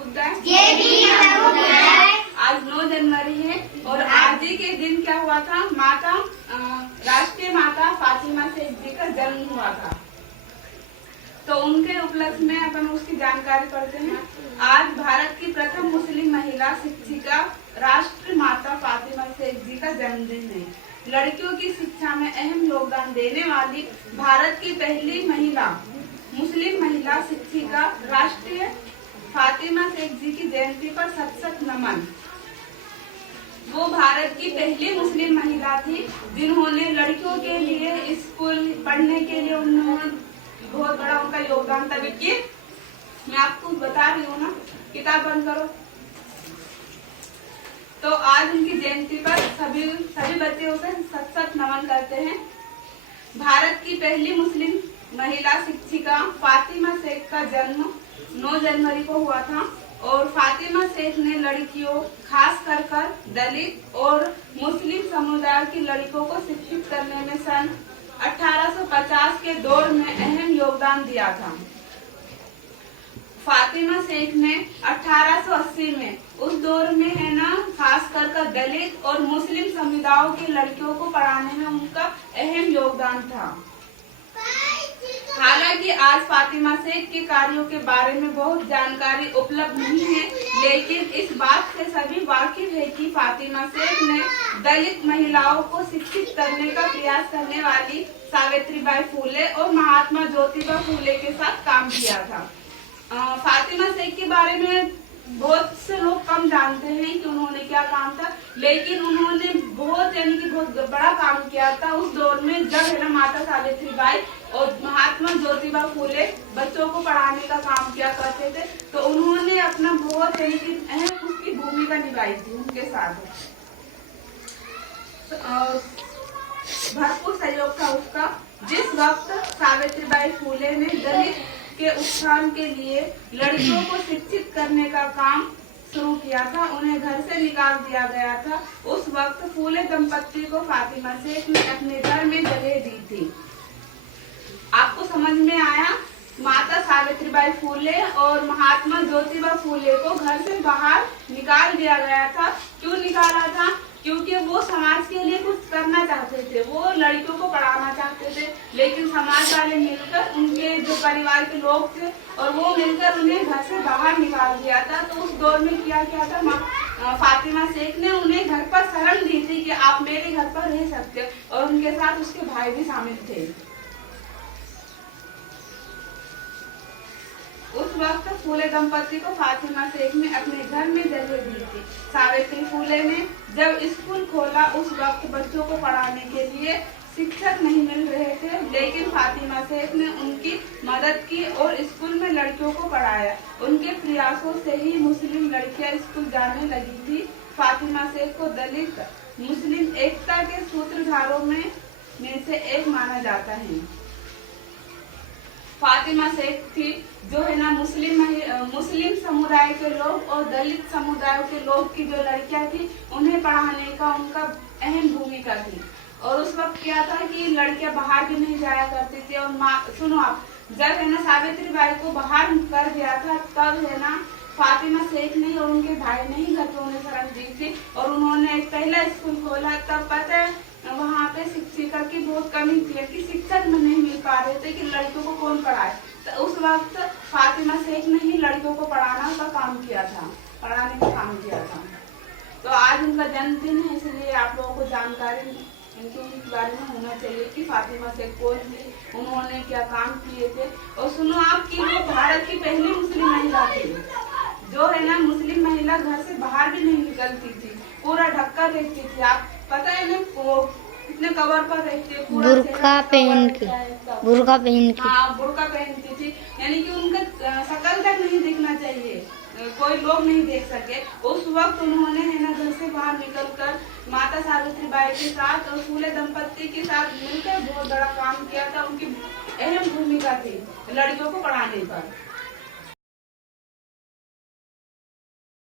नमोबुद्धाय। आज 9 जनवरी है और आज ही के दिन क्या हुआ था, माता राष्ट्रीय माता फातिमा सेठ जी का जन्म हुआ था। तो उनके उपलक्ष्य में अपन उसकी जानकारी पढ़ते हैं। आज भारत की प्रथम मुस्लिम महिला शिक्षिका राष्ट्र माता फातिमा सेठ जी का जन्मदिन है। लड़कियों की शिक्षा में अहम योगदान देने वाली भारत की पहली मुस्लिम महिला शिक्षिका राष्ट्रीय फातिमा सेठ जी की जयंती पर शत नमन। वो भारत की पहली मुस्लिम महिला थी जिन्होंने लड़कियों के लिए स्कूल पढ़ने के लिए उन्होंने बहुत बड़ा उनका योगदान था। देखिए मैं आपको बता रही हूँ ना, किताब बंद करो। तो आज उनकी जयंती पर सभी बच्चे उसे सत नमन करते हैं। भारत की पहली मुस्लिम महिला शिक्षिका फातिमा सेठ का जन्म 9 जनवरी को हुआ था और फातिमा सेठ ने लड़कियों खास कर दलित और मुस्लिम समुदाय की लड़कियों को शिक्षित करने में सन 1850 के दौर में अहम योगदान दिया था। फातिमा सेठ ने 1880 में उस दौर में है ना, खास कर दलित और मुस्लिम समुदायों की लड़कियों को पढ़ाने में उनका अहम योगदान था। हालांकि आज फातिमा सेठ के कार्यों के बारे में बहुत जानकारी उपलब्ध नहीं है, लेकिन इस बात से सभी वाकिफ है कि फातिमा सेठ ने दलित महिलाओं को शिक्षित करने का प्रयास करने वाली सावित्रीबाई फुले और महात्मा ज्योतिबा फुले के साथ काम किया था। फातिमा सेठ के बारे में बहुत से लोग कम जानते हैं कि उन्होंने क्या काम था, लेकिन उन्होंने बहुत बड़ा काम किया था उस दौर में जब है ना माता सावित्रीबाई और महात्मा ज्योतिबा फुले बच्चों को पढ़ाने का काम किया करते थे। तो उन्होंने अपना बहुत अहम उसकी भूमिका निभाई थी उनके साथ। भरपूर सहयोग था उसका। जिस वक्त सावित्रीबाई फुले ने दलित के उत्थान के लिए लड़कियों को शिक्षित करने का काम शुरू किया था, उन्हें घर से निकाल दिया गया था। उस वक्त फुले दंपत्ति को फातिमा सेठ ने अपने घर में जगह दी थी। आपको समझ में आया? माता सावित्रीबाई फुले और महात्मा ज्योतिबा फुले को घर से बाहर निकाल दिया गया था। क्यों निकाला था? क्योंकि वो समाज के लिए कुछ करना चाहते थे, वो लड़कियों को पढ़ाना चाहते थे, लेकिन समाज वाले मिलकर, उनके जो परिवार के लोग थे और वो मिलकर उन्हें घर से बाहर निकाल दिया था। तो उस दौर में क्या था, फातिमा सेठ ने उन्हें घर पर शरण दी थी कि आप मेरे घर पर रह सकते हो, और उनके साथ उसके भाई भी शामिल थे। उस वक्त फुले दंपत्ति को फातिमा सेठ ने अपने घर में जगह दी थी। सावित्री फुले ने जब स्कूल खोला उस वक्त बच्चों को पढ़ाने के लिए शिक्षक नहीं मिल रहे थे, लेकिन फातिमा सेठ ने उनकी मदद की और स्कूल में लड़कियों को पढ़ाया। उनके प्रयासों से ही मुस्लिम लड़कियां स्कूल जाने लगी थी। फातिमा सेठ को दलित मुस्लिम एकता के सूत्रधारों में से एक माना जाता है। फातिमा सेठ थी जो है ना मुस्लिम समुदाय के लोग और दलित समुदाय के लोग की जो लड़कियां थी उन्हें पढ़ाने का उनका अहम भूमिका थी। और उस वक्त क्या था कि लड़कियां बाहर भी नहीं जाया करती थी। और सुनो आप, जब है ना सावित्रीबाई को बाहर कर दिया था, तब है ना फातिमा सेठ ने और उनके भाई ने ही घर पे उन्हें शरण दी थी और उन्होंने एक पहला स्कूल खोला। तब पता है वहाँ पे शिक्षिका की बहुत कमी थी कि शिक्षक में नहीं मिल पा रहे थे कि लड़कियों को कौन पढ़ाए। तो उस वक्त फातिमा सेठ ने ही लड़कियों को पढ़ाने का काम किया था। तो आज उनका जन्मदिन है, इसलिए आप लोगों को जानकारी इनके बारे में होना चाहिए कि फातिमा सेठ कौन थी, उन्होंने क्या काम किए थे। और सुनो आप कि वो भारत की पहली मुस्लिम महिला थी जो है ना मुस्लिम महिला घर से बाहर भी नहीं निकलती थी, पूरा ढककर रहती थी। आप पता है ना वो कितने कवर पर रहती है, बुर्का पहन के। हाँ, बुर्का पहनती थी, यानी कि उनका शकल तक नहीं दिखना चाहिए, कोई लोग नहीं देख सके। उस वक्त उन्होंने है ना घर से बाहर निकलकर माता सावित्रीबाई के साथ और फुले दंपत्ति के साथ मिलकर बहुत बड़ा काम किया था। उनकी अहम भूमिका थी लड़कियों को पढ़ाने पर।